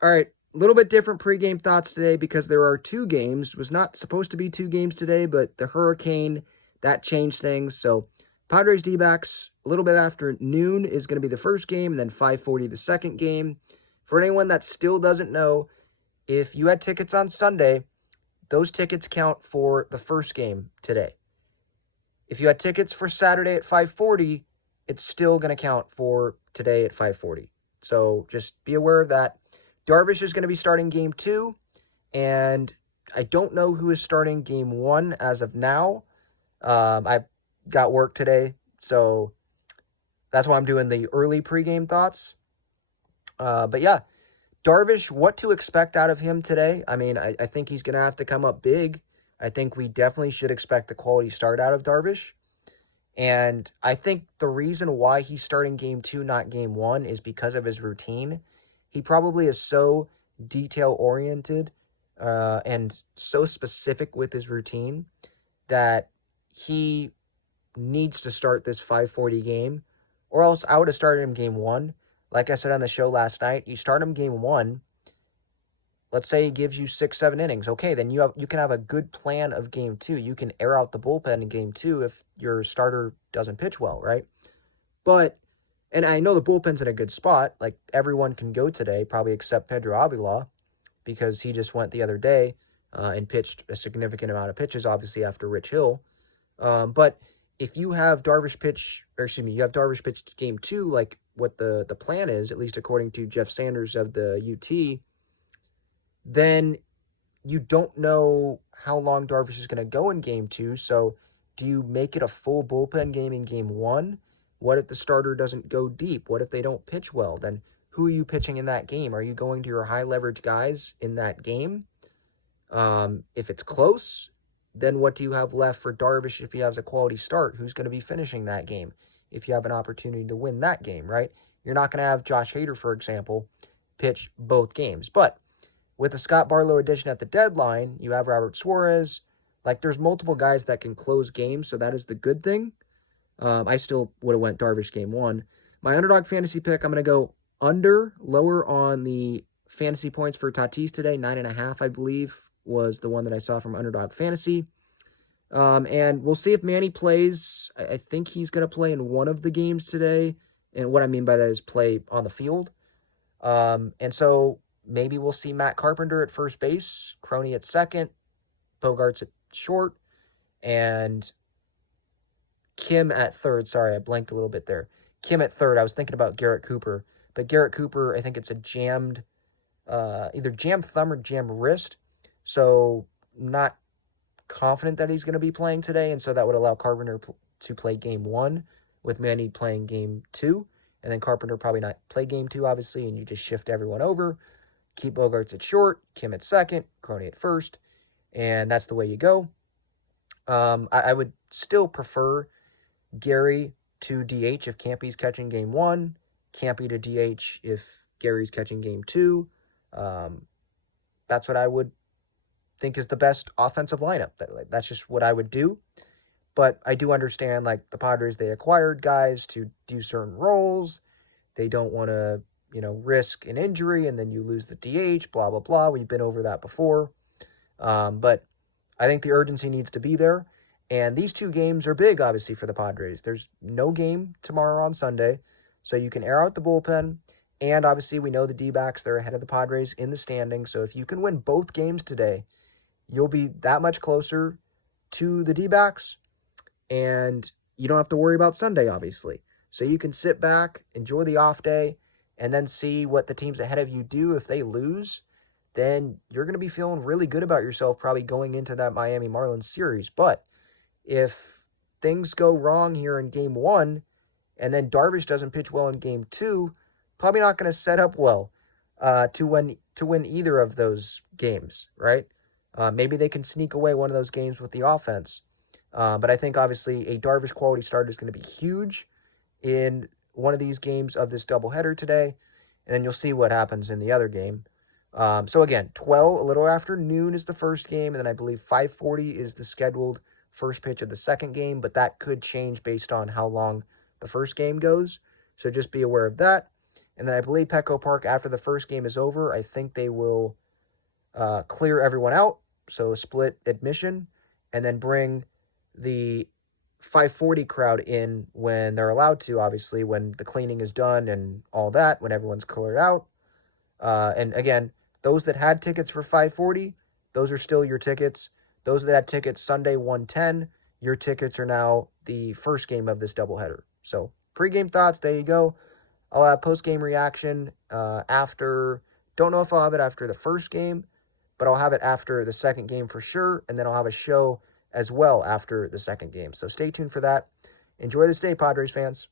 All right, a little bit different pregame thoughts today because there are two games. It was not supposed to be two games today, but the hurricane that changed things. So Padres D-backs a little bit after noon is going to be the first game, and then 5:40 the second game. For anyone that still doesn't know, if you had tickets on Sunday, those tickets count for the first game today. If you had tickets for Saturday at 5:40, it's still going to count for today at 5:40. So just be aware of that. Darvish is going to be starting game 2, and I don't know who is starting game 1 as of now. I got work today, so that's why I'm doing the early pregame thoughts. But yeah, Darvish, what to expect out of him today? I mean, I think he's going to have to come up big. I think we definitely should expect a quality start out of Darvish. And I think the reason why he's starting game 2, not game 1, is because of his routine. He probably is so detail-oriented and so specific with his routine that he needs to start this 5:40 game, or else I would have started him game 1. Like I said on the show last night, you start him game 1, let's say he gives you 6-7 innings. Okay, then you can have a good plan of game 2. You can air out the bullpen in game 2 if your starter doesn't pitch well, right? But, and I know the bullpen's in a good spot. Like, everyone can go today, probably except Pedro Avila, because he just went the other day and pitched a significant amount of pitches, obviously, after Rich Hill. But if you have Darvish pitch, or excuse me, you have Darvish pitch game 2, like what the plan is, at least according to Jeff Sanders of the UT, then you don't know how long Darvish is going to go in game 2. So do you make it a full bullpen game in game 1? What if the starter doesn't go deep? What if they don't pitch well? Then who are you pitching in that game? Are you going to your high leverage guys in that game? If it's close, then what do you have left for Darvish if he has a quality start? Who's going to be finishing that game if you have an opportunity to win that game, right? You're not going to have Josh Hader, for example, pitch both games. But with the Scott Barlow addition at the deadline, you have Robert Suarez. Like, there's multiple guys that can close games, so that is the good thing. I still would have went Darvish game 1. My underdog fantasy pick, I'm going to go lower on the fantasy points for Tatis today. 9.5, I believe, was the one that I saw from Underdog Fantasy. And we'll see if Manny plays. I think he's going to play in one of the games today. And what I mean by that is play on the field. And so maybe we'll see Matt Carpenter at first base, Crony at second, Bogarts at short, and Kim at third. Sorry, I blanked a little bit there. Kim at third. I was thinking about Garrett Cooper. But Garrett Cooper, I think it's a jammed, either jammed thumb or jammed wrist. So not confident that he's going to be playing today. And so that would allow Carpenter to play game 1 with Manny playing game 2. And then Carpenter probably not play game 2, obviously, and you just shift everyone over. Keep Bogarts at short, Kim at second, Crony at first, and that's the way you go. I would still prefer Gary to DH if Campy's catching game 1, Campy to DH if Gary's catching game 2. That's what I would think is the best offensive lineup. That's just what I would do. But I do understand, like, the Padres, they acquired guys to do certain roles. They don't want to, risk an injury and then you lose the DH, blah, blah, blah. We've been over that before. But I think the urgency needs to be there. And these two games are big, obviously, for the Padres. There's no game tomorrow on Sunday, so you can air out the bullpen. And obviously, we know the D-backs, they're ahead of the Padres in the standings. So if you can win both games today, you'll be that much closer to the D-backs. And you don't have to worry about Sunday, obviously. So you can sit back, enjoy the off day, and then see what the teams ahead of you do. If they lose, then you're going to be feeling really good about yourself probably going into that Miami Marlins series. But if things go wrong here in game 1, and then Darvish doesn't pitch well in game 2, probably not going to set up well to win either of those games, right? Maybe they can sneak away one of those games with the offense. But I think, obviously, a Darvish quality start is going to be huge in one of these games of this doubleheader today, and then you'll see what happens in the other game. So, again, a little after noon is the first game, and then I believe 5:40 is the scheduled first pitch of the second game, but that could change based on how long the first game goes. So just be aware of that. And then I believe Petco Park, after the first game is over, I think they will clear everyone out, so split admission, and then bring the 540 crowd in when they're allowed to, obviously, when the cleaning is done and all that, when everyone's cleared out. And again, those that had tickets for 540, those are still your tickets. Those that had tickets Sunday 110, your tickets are now the first game of this doubleheader. So pregame thoughts, there you go. I'll have post-game reaction after. Don't know if I'll have it after the first game, but I'll have it after the second game for sure, and then I'll have a show as well after the second game. So stay tuned for that. Enjoy this day, Padres fans.